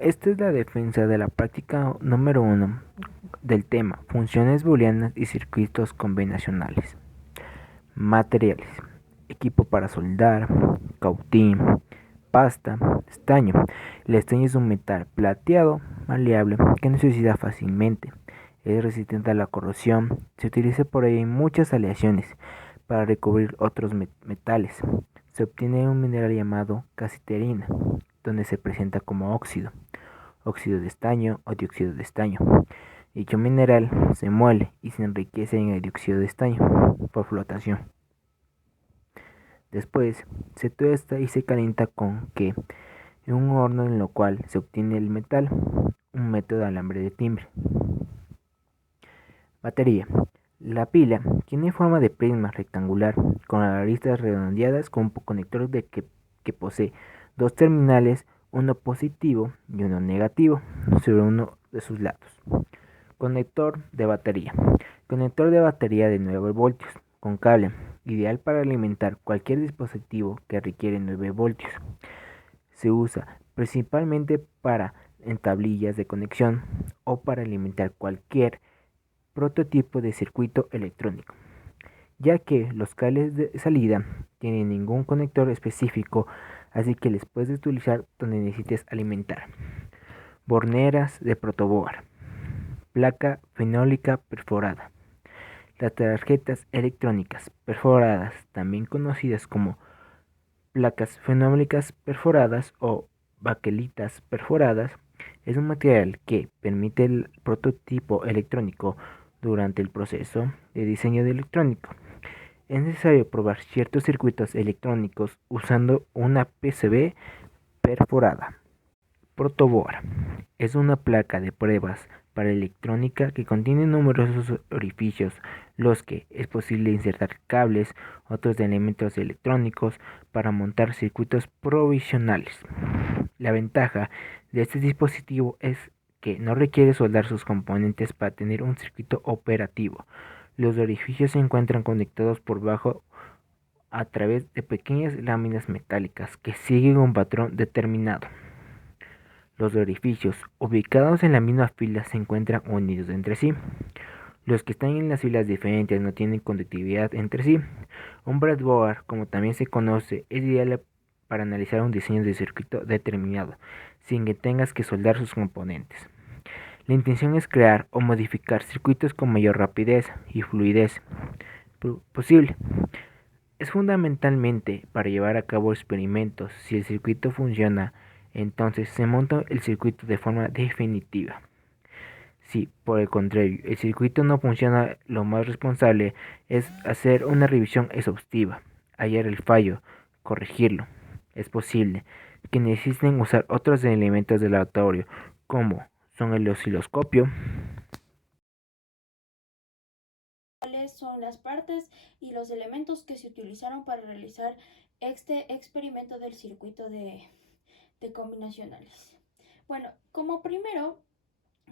Esta es la defensa de la práctica número 1 del tema funciones booleanas y circuitos combinacionales. Materiales: equipo para soldar, cautín, pasta, estaño. El estaño es un metal plateado, maleable, que no se oxida fácilmente. Es resistente a la corrosión. Se utiliza por ello en muchas aleaciones para recubrir otros metales. Se obtiene un mineral llamado casiterina, donde se presenta como óxido de estaño o dióxido de estaño. Dicho mineral se muele y se enriquece en el dióxido de estaño por flotación. Después se tuesta y se calienta con que en un horno en lo cual se obtiene el metal, un método de alambre de timbre. Batería: la pila tiene forma de prisma rectangular con aristas redondeadas con un conector que posee dos terminales, uno positivo y uno negativo, sobre uno de sus lados. Conector de batería: conector de batería de 9 voltios, con cable, ideal para alimentar cualquier dispositivo que requiere 9 voltios. Se usa principalmente para en tablillas de conexión o para alimentar cualquier prototipo de circuito electrónico, ya que los cables de salida tienen ningún conector específico, así que les puedes utilizar donde necesites alimentar. Borneras de protoboard: placa fenólica perforada. Las tarjetas electrónicas perforadas, también conocidas como placas fenólicas perforadas o baquelitas perforadas, es un material que permite el prototipo electrónico durante el proceso de diseño de electrónico. Es necesario probar ciertos circuitos electrónicos usando una PCB perforada. Protoboard es una placa de pruebas para electrónica que contiene numerosos orificios, los que es posible insertar cables, otros elementos electrónicos para montar circuitos provisionales. La ventaja de este dispositivo es que no requiere soldar sus componentes para tener un circuito operativo. Los orificios se encuentran conectados por bajo a través de pequeñas láminas metálicas que siguen un patrón determinado. Los orificios ubicados en la misma fila se encuentran unidos entre sí. Los que están en las filas diferentes no tienen conductividad entre sí. Un breadboard, como también se conoce, es ideal para analizar un diseño de circuito determinado, sin que tengas que soldar sus componentes. La intención es crear o modificar circuitos con mayor rapidez y fluidez posible. Es fundamentalmente para llevar a cabo experimentos. Si el circuito funciona, entonces se monta el circuito de forma definitiva. Si, por el contrario, el circuito no funciona, lo más responsable es hacer una revisión exhaustiva, hallar el fallo, corregirlo. Es posible que necesiten usar otros elementos del laboratorio, como son el osciloscopio. ¿Cuáles son las partes y los elementos que se utilizaron para realizar este experimento del circuito de combinacionales? Bueno, como primero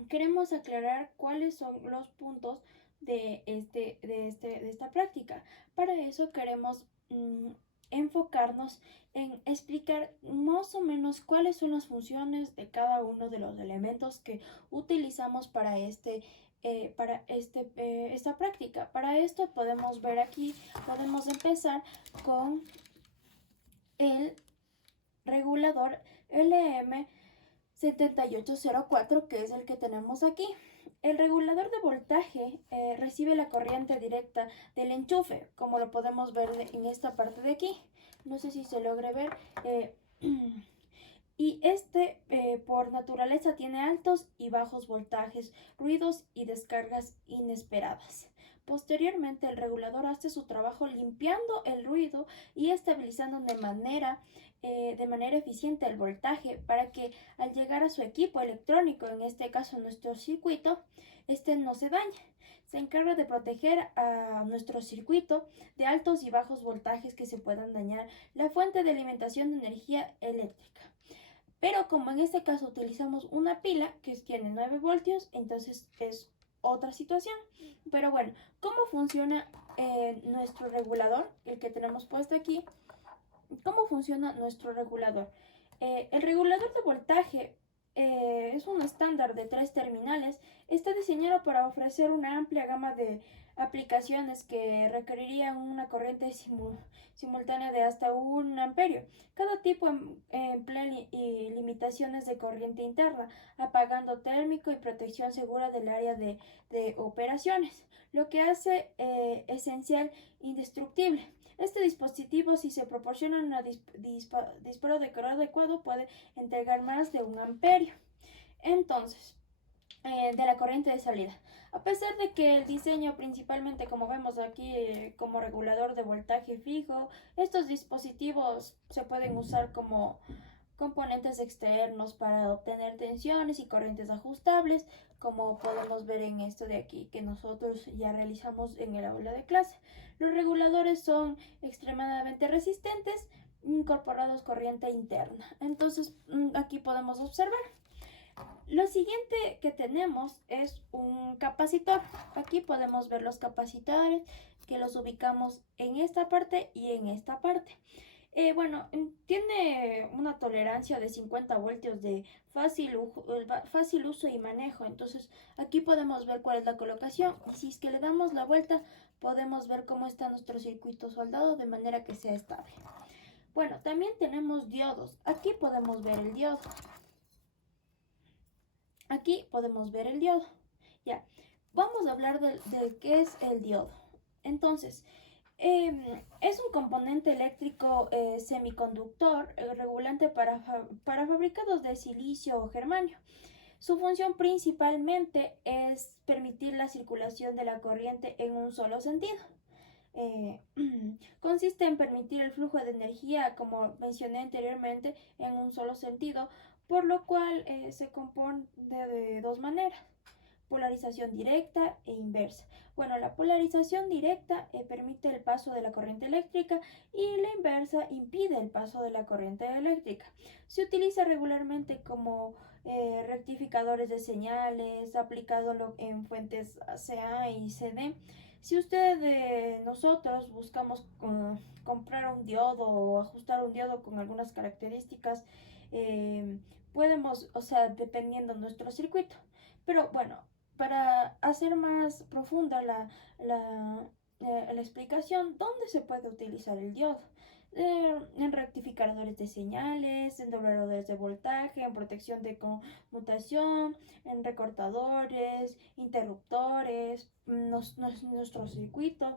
queremos aclarar cuáles son los puntos de esta práctica. Para eso queremos enfocarnos en explicar más o menos cuáles son las funciones de cada uno de los elementos que utilizamos para esta práctica. Para esto podemos ver aquí, podemos empezar con el regulador LM7804, que es el que tenemos aquí. El regulador de voltaje recibe la corriente directa del enchufe, como lo podemos ver en esta parte de aquí. No sé si se logre ver. Y por naturaleza tiene altos y bajos voltajes, ruidos y descargas inesperadas. Posteriormente, el regulador hace su trabajo limpiando el ruido y estabilizando de manera eficiente el voltaje para que al llegar a su equipo electrónico, en este caso nuestro circuito, este no se dañe. Se encarga de proteger a nuestro circuito de altos y bajos voltajes que se puedan dañar la fuente de alimentación de energía eléctrica. Pero como en este caso utilizamos una pila que tiene 9 voltios, entonces es otra situación. Pero bueno, ¿cómo funciona nuestro regulador? El que tenemos puesto aquí. ¿Cómo funciona nuestro regulador? El regulador de voltaje es un estándar de 3 terminales, está diseñado para ofrecer una amplia gama de aplicaciones que requerirían una corriente simultánea de hasta 1 amperio. Cada tipo emplea limitaciones de corriente interna, apagando térmico y protección segura del área de operaciones, lo que hace esencial indestructible. Este dispositivo, si se proporciona un disparo de calor adecuado, puede entregar más de 1 amperio. Entonces, de la corriente de salida. A pesar de que el diseño principalmente, como vemos aquí, como regulador de voltaje fijo, estos dispositivos se pueden usar como componentes externos para obtener tensiones y corrientes ajustables, como podemos ver en esto de aquí que nosotros ya realizamos en el aula de clase. Los reguladores son extremadamente resistentes, incorporados corriente interna. Entonces, aquí podemos observar. Lo siguiente que tenemos es un capacitor. Aquí podemos ver los capacitores que los ubicamos en esta parte y en esta parte. Bueno, tiene una tolerancia de 50 voltios de fácil uso y manejo. Entonces aquí podemos ver cuál es la colocación. Y si es que le damos la vuelta, podemos ver cómo está nuestro circuito soldado de manera que sea estable. Bueno, también tenemos diodos. Aquí podemos ver el diodo. Aquí podemos ver el diodo. Ya, vamos a hablar de qué es el diodo. Entonces, es un componente eléctrico semiconductor regulante para fabricados de silicio o germanio. Su función principalmente es permitir la circulación de la corriente en un solo sentido. Eh, Consiste en permitir el flujo de energía, como mencioné anteriormente, en un solo sentido, por lo cual se compone de dos maneras: polarización directa e inversa. Bueno, la polarización directa permite el paso de la corriente eléctrica y la inversa impide el paso de la corriente eléctrica. Se utiliza regularmente como rectificadores de señales, aplicado en fuentes CA y CD. Si nosotros buscamos comprar un diodo o ajustar un diodo con algunas características, podemos, o sea, dependiendo de nuestro circuito. Pero bueno, para hacer más profunda la explicación, ¿dónde se puede utilizar el diodo? En rectificadores de señales, en dobladores de voltaje, en protección de conmutación, en recortadores, interruptores, nuestro circuito.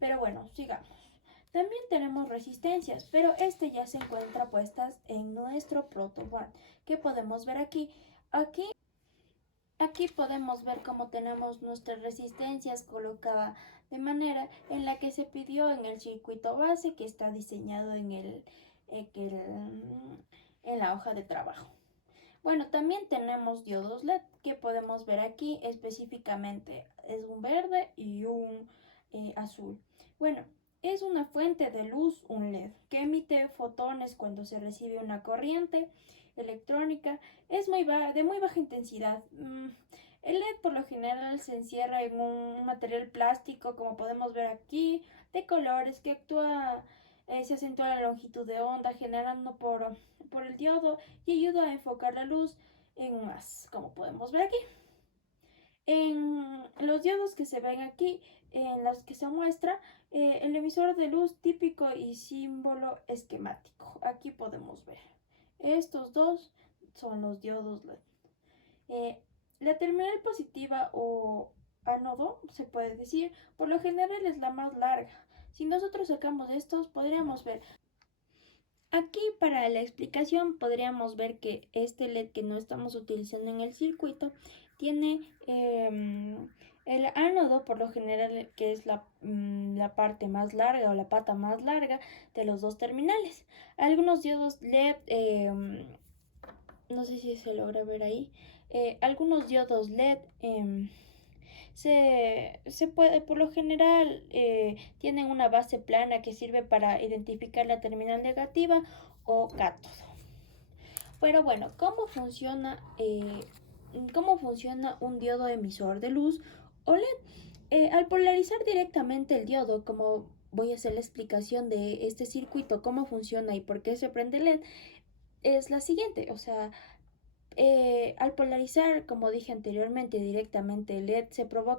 Pero bueno, sigamos. También tenemos resistencias, pero este ya se encuentra puestas en nuestro protoboard, que podemos ver aquí. Aquí podemos ver cómo tenemos nuestras resistencias colocadas de manera en la que se pidió en el circuito base que está diseñado en la hoja de trabajo. Bueno, también tenemos diodos LED que podemos ver aquí específicamente. Es un verde y un azul. Bueno, es una fuente de luz, un LED, que emite fotones cuando se recibe una corriente electrónica. Es de muy baja intensidad. El LED por lo general se encierra en un material plástico, como podemos ver aquí, de colores que se acentúa la longitud de onda generando por el diodo y ayuda a enfocar la luz en un haz, como podemos ver aquí. En los diodos que se ven aquí, en los que se muestra el emisor de luz típico y símbolo esquemático. Aquí podemos ver. Estos dos son los diodos LED. La terminal positiva o ánodo, se puede decir, por lo general es la más larga. Si nosotros sacamos estos, podríamos ver. Aquí para la explicación podríamos ver que este LED que no estamos utilizando en el circuito tiene el ánodo por lo general, que es la parte más larga o la pata más larga de los dos terminales. Algunos diodos LED, no sé si se logra ver ahí, algunos diodos LED por lo general, tienen una base plana que sirve para identificar la terminal negativa o cátodo. Pero bueno, ¿cómo funciona un diodo emisor de luz o LED? Al polarizar directamente el diodo, como voy a hacer la explicación de este circuito, cómo funciona y por qué se prende LED, es la siguiente. O sea, Al polarizar, como dije anteriormente, directamente el LED se provoca